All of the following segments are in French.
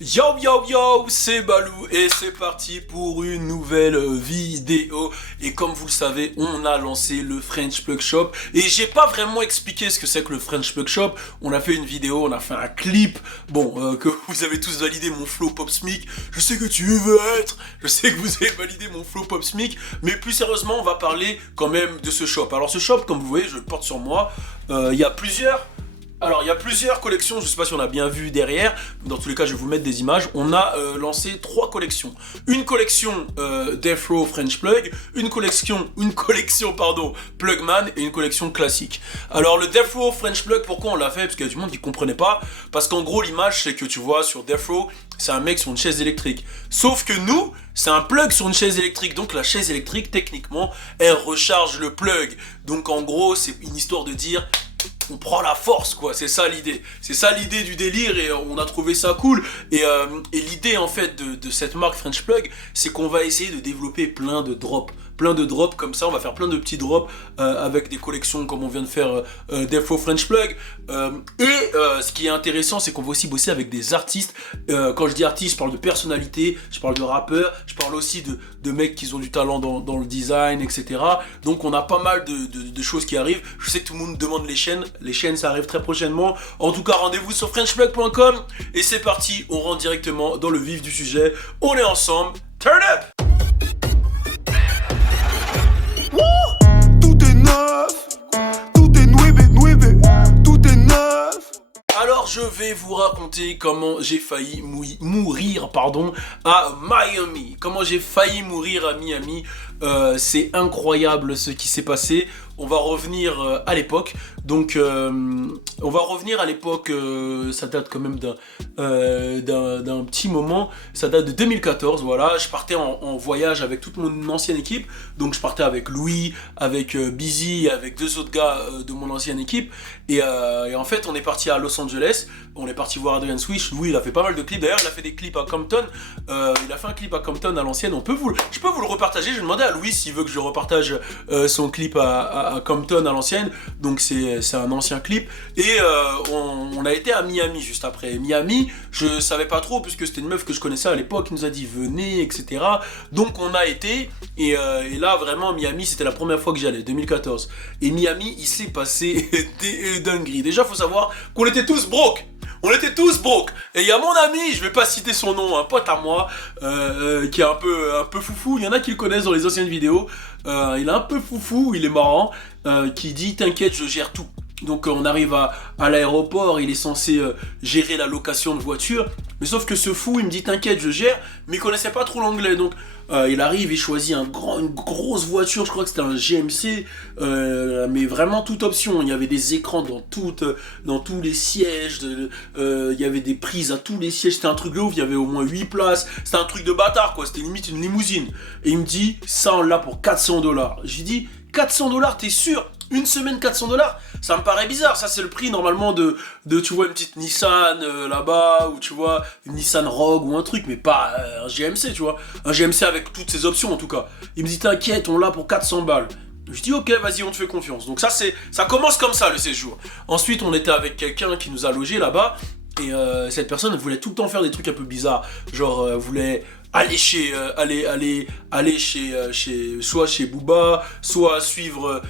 Yo yo yo, c'est Balou et c'est parti pour une nouvelle vidéo. Et comme vous le savez, on a lancé le French Plug Shop. Et j'ai pas vraiment expliqué ce que c'est que le French Plug Shop. On a fait une vidéo, on a fait un clip. Bon, que vous avez tous validé mon flow Pop Smic. Je sais que tu veux être. Je sais que vous avez validé mon flow Pop Smic. Mais plus sérieusement, on va parler quand même de ce shop. Alors ce shop, comme vous voyez, je le porte sur moi. Il y a plusieurs... Alors, il y a plusieurs collections, je sais pas si on a bien vu derrière, dans tous les cas, je vais vous mettre des images. On a lancé 3 collections. Une collection Death Row French Plug, une collection, pardon, Plugman et une collection classique. Alors, le Death Row French Plug, pourquoi on l'a fait? Parce qu'il y a du monde qui comprenait pas. Parce qu'en gros, l'image, c'est que tu vois sur Death Row, c'est un mec sur une chaise électrique. Sauf que nous, c'est un plug sur une chaise électrique. Donc, la chaise électrique, techniquement, elle recharge le plug. Donc, en gros, c'est une histoire de dire... on prend la force, quoi, c'est ça l'idée. C'est ça l'idée du délire et on a trouvé ça cool. Et l'idée en fait de cette marque French Plug, c'est qu'on va essayer de développer plein de drops. Comme ça, on va faire plein de petits drops avec des collections comme on vient de faire Defo French Plug. Ce qui est intéressant, c'est qu'on va aussi bosser avec des artistes. Quand je dis artistes, je parle de personnalités, je parle de rappeurs, je parle aussi de mecs qui ont du talent dans le design, etc. Donc on a pas mal de choses qui arrivent. Je sais que tout le monde demande les chaînes. Les chaînes, ça arrive très prochainement. En tout cas, rendez-vous sur frenchplug.com. Et c'est parti, on rentre directement dans le vif du sujet. On est ensemble. Turn up! Tout est neuf, tout est nueve, tout est neuf. Alors je vais vous raconter comment j'ai failli mourir à Miami. Comment j'ai failli mourir à Miami. C'est incroyable ce qui s'est passé. On va revenir à l'époque. Donc on va revenir à l'époque, ça date quand même d'un petit moment. Ça date de 2014, voilà. Je partais en voyage avec toute mon ancienne équipe. Donc je partais avec Louis, avec Busy, avec 2 autres gars de mon ancienne équipe. Et en fait on est parti à Los Angeles. On est parti voir Adrian Swish. Louis il a fait pas mal de clips. D'ailleurs il a fait des clips à Compton. Il a fait un clip à Compton à l'ancienne. Je peux vous le repartager. Je vais demander à Louis s'il veut que je repartage son clip à Compton à l'ancienne. Donc c'est un ancien clip. Et on a été à Miami juste après. Miami, je savais pas trop puisque c'était une meuf que je connaissais à l'époque qui nous a dit venez, etc. Donc on a été. Et là vraiment Miami c'était la première fois que j'y allais, 2014. Et Miami il s'est passé des dingueries. Déjà faut savoir qu'on était tous broke. On était tous broke. Et il y a mon ami, je vais pas citer son nom, un pote à moi, qui est un peu foufou. Il y en a qui le connaissent dans les anciennes vidéos. Il est un peu foufou, il est marrant, qui dit t'inquiète, je gère tout. Donc on arrive à l'aéroport, il est censé gérer la location de voiture. Mais sauf que ce fou, il me dit t'inquiète, je gère, mais il connaissait pas trop l'anglais. Donc il arrive, il choisit une grosse voiture, je crois que c'était un GMC, mais vraiment toute option. Il y avait des écrans dans tous les sièges, il y avait des prises à tous les sièges, c'était un truc de ouf, il y avait au moins 8 places, c'était un truc de bâtard quoi, c'était limite une limousine. Et il me dit ça on l'a pour 400$. J'ai dit 400$, t'es sûr? Une semaine 400$, ça me paraît bizarre. Ça c'est le prix normalement de tu vois une petite Nissan là-bas, ou tu vois une Nissan Rogue ou un truc, mais pas un GMC, tu vois, un GMC avec toutes ses options en tout cas. Il me dit t'inquiète, on l'a pour 400 balles. Je dis ok, vas-y, on te fait confiance. Donc ça commence comme ça le séjour. Ensuite on était avec quelqu'un qui nous a logés là-bas. Et cette personne voulait tout le temps faire des trucs un peu bizarres. Genre voulait aller soit chez Booba, soit suivre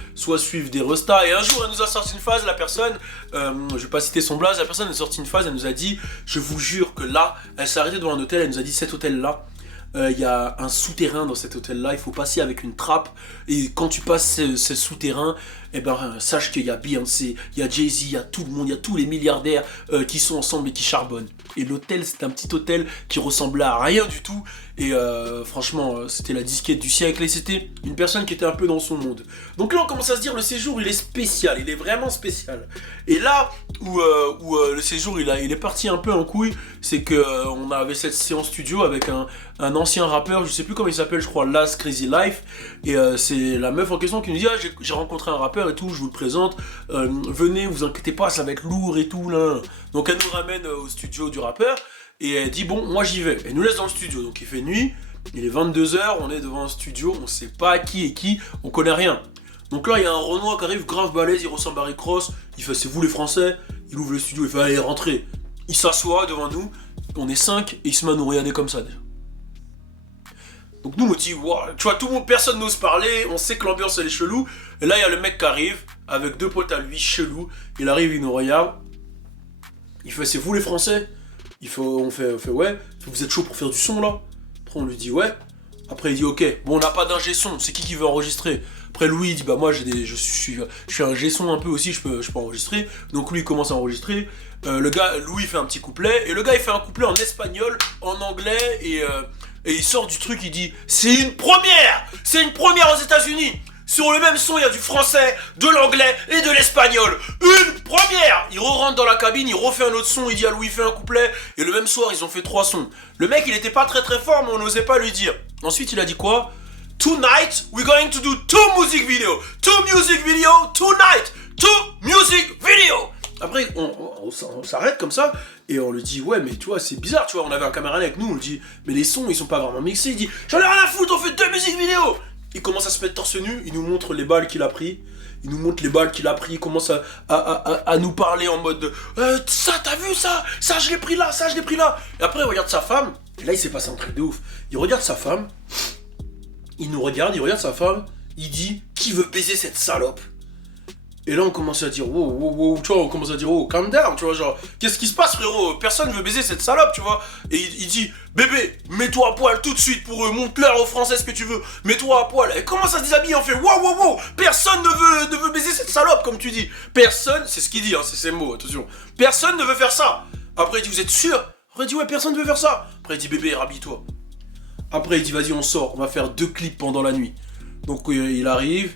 des restas. Et un jour elle nous a sorti une phase, la personne, je vais pas citer son blaze, la personne a sorti une phase, elle nous a dit, je vous jure que là, elle s'est arrêtée devant un hôtel, elle nous a dit cet hôtel là, il y a un souterrain dans cet hôtel là, il faut passer avec une trappe, et quand tu passes ce souterrain, eh ben sache qu'il y a Beyoncé, il y a Jay-Z, il y a tout le monde, il y a tous les milliardaires qui sont ensemble et qui charbonnent. Et l'hôtel, c'était un petit hôtel qui ressemblait à rien du tout. Et franchement, c'était la disquette du siècle. Et c'était une personne qui était un peu dans son monde. Donc là, on commence à se dire, le séjour, il est spécial. Il est vraiment spécial. Et là où le séjour, il est parti un peu en couille, c'est que on avait cette séance studio avec un ancien rappeur, je sais plus comment il s'appelle, je crois Last Crazy Life. Et c'est la meuf en question qui nous dit, ah, j'ai rencontré un rappeur et tout, je vous le présente. Venez, vous inquiétez pas, ça va être lourd et tout. Là. Donc elle nous ramène au studio du rappeur. Et elle dit bon moi j'y vais, elle nous laisse dans le studio, donc il fait nuit, il est 22h, on est devant un studio, on sait pas qui est qui, on connaît rien. Donc là il y a un Renoir qui arrive grave balèze, il ressemble à Rick Ross, il fait c'est vous les Français, il ouvre le studio, il fait allez rentrez. Il s'assoit devant nous, On est 5 et il se met à nous regarder comme ça déjà. Donc nous on dit, wow, tu vois, tout le monde, personne n'ose parler, on sait que l'ambiance elle est chelou. Et là il y a le mec qui arrive, avec 2 potes à lui, chelou. Il arrive, il nous regarde. Il fait, c'est vous les Français? On fait ouais. Vous êtes chaud pour faire du son là? Après on lui dit ouais. Après il dit ok, bon on n'a pas d'ingé son, c'est qui veut enregistrer? Après Louis il dit bah moi je suis un son un peu aussi, je peux enregistrer. Donc lui il commence à enregistrer. Le gars, Louis fait un petit couplet. Et le gars il fait un couplet en espagnol, en anglais et il sort du truc, il dit c'est une première aux États-Unis. Sur le même son, il y a du français, de l'anglais et de l'espagnol. Une première! Il rentre dans la cabine, il refait un autre son, il dit à Louis, fait un couplet. Et le même soir, ils ont fait 3 sons. Le mec, il était pas très fort, mais on n'osait pas lui dire. Ensuite, il a dit quoi? Tonight, we're going to do 2 music videos. 2 music videos, tonight. 2 music videos. Après, on s'arrête comme ça. Et on lui dit, ouais, mais tu vois, c'est bizarre, tu vois. On avait un caméraman avec nous, on lui dit, mais les sons, ils sont pas vraiment mixés. Il dit, j'en ai rien à foutre, on fait 2 music vidéos. Il commence à se mettre torse nu, il nous montre les balles qu'il a pris. Il commence à nous parler en mode ça, t'as vu ça? Ça, je l'ai pris là, ça, je l'ai pris là. Et après, il regarde sa femme. Et là, il s'est passé un truc de ouf. Il regarde sa femme. Il nous regarde, il regarde sa femme. Il dit, qui veut baiser cette salope? Et là, on commence à dire, wow, tu vois, on commence à dire, oh, calm down, tu vois, genre, qu'est-ce qui se passe, frérot? Personne veut baiser cette salope, tu vois. Et il dit, bébé, mets-toi à poil tout de suite pour eux, montre-leur aux Français ce que tu veux, mets-toi à poil. Et commence à se déshabiller, on fait, wow, personne ne veut baiser cette salope, comme tu dis. Personne, c'est ce qu'il dit, hein, c'est ses mots, attention. Personne ne veut faire ça. Après, il dit, vous êtes sûr? Après, il dit, ouais, personne ne veut faire ça. Après, il dit, bébé, rhabille-toi. Après, il dit, vas-y, on sort, on va faire 2 clips pendant la nuit. Donc, il arrive.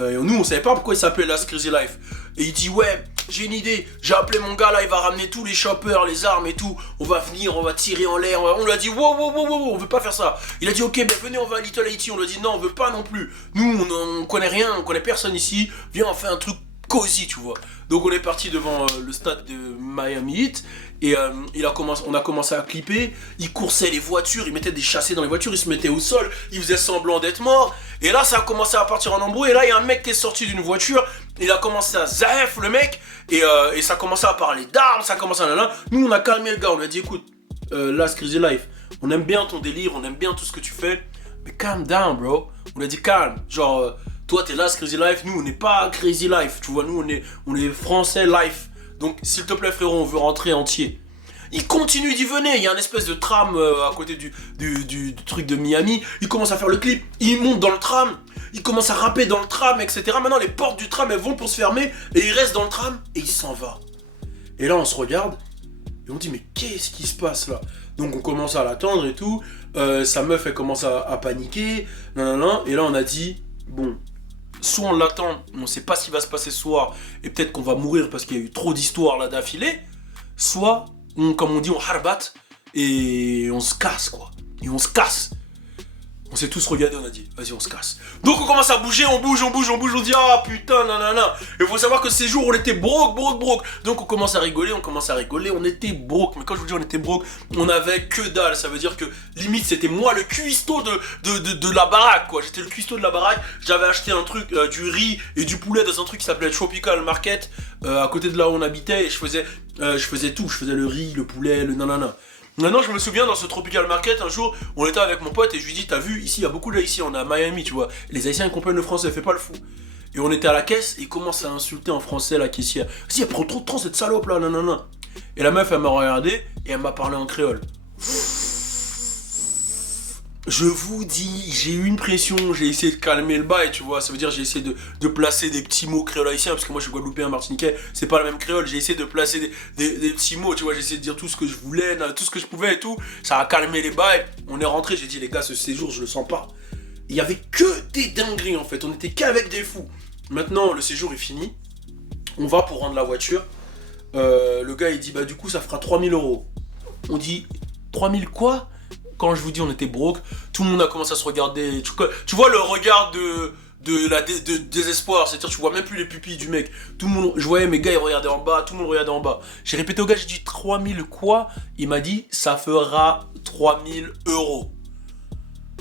Nous on savait pas pourquoi il s'appelait Last Crazy Life. Et il dit ouais, j'ai une idée, j'ai appelé mon gars là, il va ramener tous les choppers, les armes et tout. On va venir, on va tirer en l'air. On lui a dit wow, on veut pas faire ça. Il a dit ok, ben venez, on va à Little Haiti. On lui a dit non, on veut pas non plus. Nous on connaît rien, on connaît personne ici. Viens, on fait un truc cosy, tu vois. Donc on est parti devant le stade de Miami Heat. Et on a commencé à clipper. Il coursait les voitures, il mettait des chassés dans les voitures, il se mettait au sol, il faisait semblant d'être mort. Et là ça a commencé à partir en embrouille. Et là il y a un mec qui est sorti d'une voiture. Il a commencé à zaef le mec. Et ça a commencé à parler d'armes, ça a commencé à Nous on a calmé le gars, on lui a dit écoute, Last Crazy Life, on aime bien ton délire, on aime bien tout ce que tu fais. Mais calm down bro. On lui a dit calme. Genre toi t'es Last Crazy Life, nous on n'est pas Crazy Life. Tu vois, nous on est français life. Donc, s'il te plaît, frérot, on veut rentrer entier. Il continue, il dit venez, il y a une espèce de tram à côté du truc de Miami. Il commence à faire le clip, il monte dans le tram, il commence à rapper dans le tram, etc. Maintenant, les portes du tram, elles vont pour se fermer, et il reste dans le tram, et il s'en va. Et là, on se regarde, et on dit, mais qu'est-ce qui se passe là? Donc, on commence à l'attendre et tout. Sa meuf, elle commence à paniquer, et là, on a dit, bon, soit on l'attend, on sait pas ce qui va se passer ce soir, et peut-être qu'on va mourir parce qu'il y a eu trop d'histoires là d'affilée, soit, comme on dit, on harbat, et on se casse quoi. Et on se casse. On s'est tous regardés, on a dit, vas-y, on se casse. Donc on commence à bouger, on bouge, on dit, ah putain, nanana. Et faut savoir que ces jours, on était broke. Donc on commence à rigoler, on était broke. Mais quand je vous dis on était broke, on avait que dalle. Ça veut dire que limite, c'était moi le cuistot de la baraque, quoi. J'étais le cuistot de la baraque. J'avais acheté un truc, du riz et du poulet dans un truc qui s'appelait Tropical Market, à côté de là où on habitait. Et je faisais tout, je faisais le riz, le poulet, le nanana. Maintenant, je me souviens, dans ce Tropical Market, un jour, on était avec mon pote et je lui dis, t'as vu, ici, il y a beaucoup d'Haïtiens, on est à Miami, tu vois. Les Haïtiens, ils comprennent le français, fais pas le fou. Et on était à la caisse et il commence à insulter en français la caissière. Si, elle prend trop de temps, cette salope là, nanana. Et la meuf, elle m'a regardé et elle m'a parlé en créole. Je vous dis, j'ai eu une pression, j'ai essayé de calmer le bail, tu vois. Ça veut dire j'ai essayé de placer des petits mots créole haïtiens, parce que moi je suis guadeloupéen, martiniquais, c'est pas le même créole. J'ai essayé de placer des petits mots, tu vois. J'ai essayé de dire tout ce que je voulais, tout ce que je pouvais et tout. Ça a calmé les bails. On est rentré, j'ai dit les gars, ce séjour, je le sens pas. Il y avait que des dingueries en fait, on était qu'avec des fous. Maintenant, le séjour est fini. On va pour rendre la voiture. Le gars il dit, bah du coup ça fera 3000 €. On dit, 3000 quoi? Quand je vous dis on était broke, tout le monde a commencé à se regarder. Tu vois le regard de désespoir, c'est-à-dire tu vois même plus les pupilles du mec. Tout le monde, je voyais mes gars ils regardaient en bas, tout le monde regardait en bas. J'ai répété au gars, j'ai dit 3000 quoi? Il m'a dit ça fera 3000 €.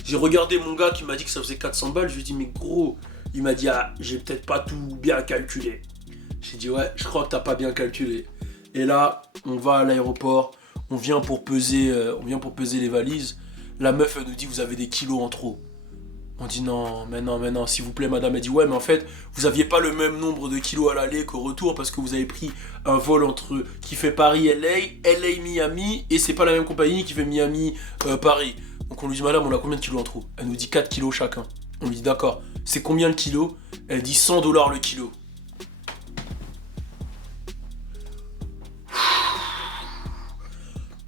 J'ai regardé mon gars qui m'a dit que ça faisait 400 balles, je lui ai dit mais gros, il m'a dit ah j'ai peut-être pas tout bien calculé. J'ai dit ouais, je crois que t'as pas bien calculé. Et là, on va à l'aéroport. on vient pour peser les valises. La meuf, elle nous dit, vous avez des kilos en trop. On dit non, mais non, s'il vous plaît, madame. Elle dit, ouais, mais en fait, vous aviez pas le même nombre de kilos à l'aller qu'au retour parce que vous avez pris un vol qui fait Paris-LA, Miami, et c'est pas la même compagnie qui fait Miami-Paris. Donc on lui dit, madame, on a combien de kilos en trop? Elle nous dit 4 kilos chacun. On lui dit, d'accord, c'est combien le kilo? Elle dit $100 le kilo.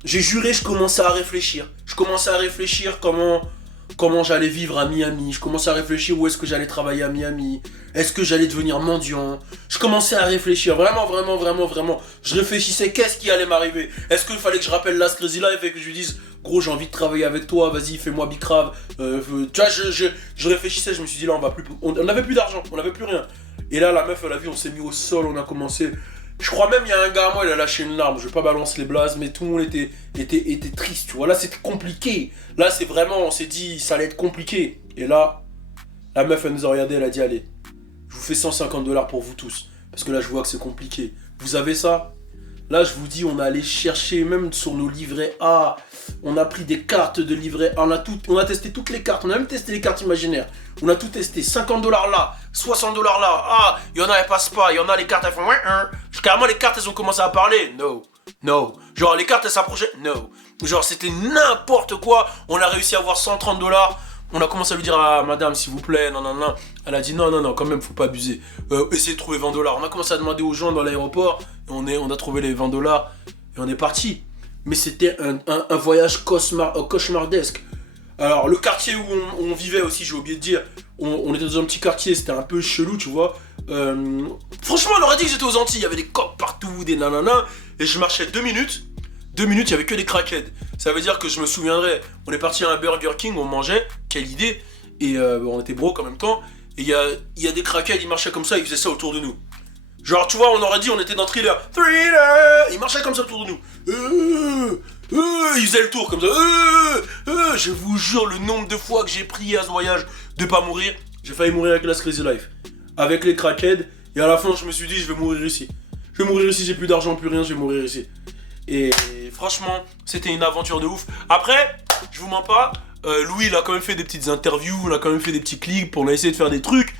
J'ai juré, je commençais à réfléchir. Comment j'allais vivre à Miami. Je commençais à réfléchir où est-ce que j'allais travailler à Miami. Est-ce que j'allais devenir mendiant? Je commençais à réfléchir. Vraiment. Je réfléchissais, qu'est-ce qui allait m'arriver? Est-ce qu'il fallait que je rappelle Last Crazy Life et que je lui dise, gros, j'ai envie de travailler avec toi, vas-y, fais-moi bicrave. Tu vois, je réfléchissais, je me suis dit, là, on n'avait plus d'argent, on n'avait plus rien. Et là, la meuf, elle a vu, on s'est mis au sol, on a commencé... Je crois même il y a un gars à moi, il a lâché une larme. Je vais pas balancer les blazes, mais tout le monde était triste, tu vois. Là, c'était compliqué. Là, c'est vraiment, on s'est dit, ça allait être compliqué. Et là, la meuf, elle nous a regardé, elle a dit, allez, je vous fais $150 pour vous tous. Parce que là, je vois que c'est compliqué. Vous avez ça? Là, je vous dis, on a allé chercher, même sur nos livrets A, on a pris des cartes de livret A, on a testé toutes les cartes, on a même testé les cartes imaginaires. On a tout testé, $50 là, $60 là, ah, il y en a, elles passent pas, il y en a, les cartes, elles font... Carrément, les cartes, elles ont commencé à parler, no. Genre, les cartes, elles s'approchaient, no. Genre, c'était n'importe quoi, on a réussi à avoir $130. On a commencé à lui dire, ah, madame, s'il vous plaît, non. Elle a dit, non, quand même, faut pas abuser. Essayez de trouver $20. On a commencé à demander aux gens dans l'aéroport, et on a trouvé les $20, et on est parti. Mais c'était un voyage cauchemardesque. Alors, le quartier où on vivait aussi, j'ai oublié de dire, on était dans un petit quartier, c'était un peu chelou, tu vois. Franchement, on aurait dit que j'étais aux Antilles, il y avait des coques partout, des nanana, et je marchais 2 minutes, il y avait que des crackheads. Ça veut dire que je me souviendrai, on est parti à un Burger King, on mangeait, quelle idée, et on était broke en même temps, et il y a des crackheads, ils marchaient comme ça, ils faisaient ça autour de nous. Genre, tu vois, on aurait dit, on était dans Thriller, ils marchaient comme ça autour de nous. Ils faisaient le tour comme ça. Je vous jure, le nombre de fois que j'ai prié à ce voyage de pas mourir, j'ai failli mourir avec Last Crazy Life. Avec les crackheads, et à la fin, je me suis dit, je vais mourir ici. J'ai plus d'argent, plus rien, je vais mourir ici. Et franchement, c'était une aventure de ouf. Après, je vous mens pas, Louis, il a quand même fait des petites interviews, il a quand même fait des petits clips, on a essayé de faire des trucs.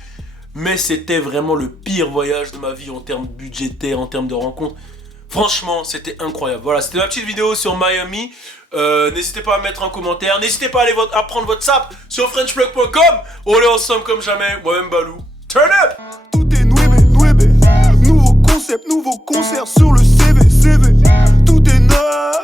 Mais c'était vraiment le pire voyage de ma vie en termes budgétaires, en termes de rencontres. Franchement, c'était incroyable. Voilà, c'était ma petite vidéo sur Miami. N'hésitez pas à mettre un commentaire. N'hésitez pas à prendre votre sap sur frenchplug.com. On est ensemble comme jamais. Moi-même, Balou. Turn up! Tout est nouébé. Nouveau concept, nouveau concert sur le CV. Tout est neuf.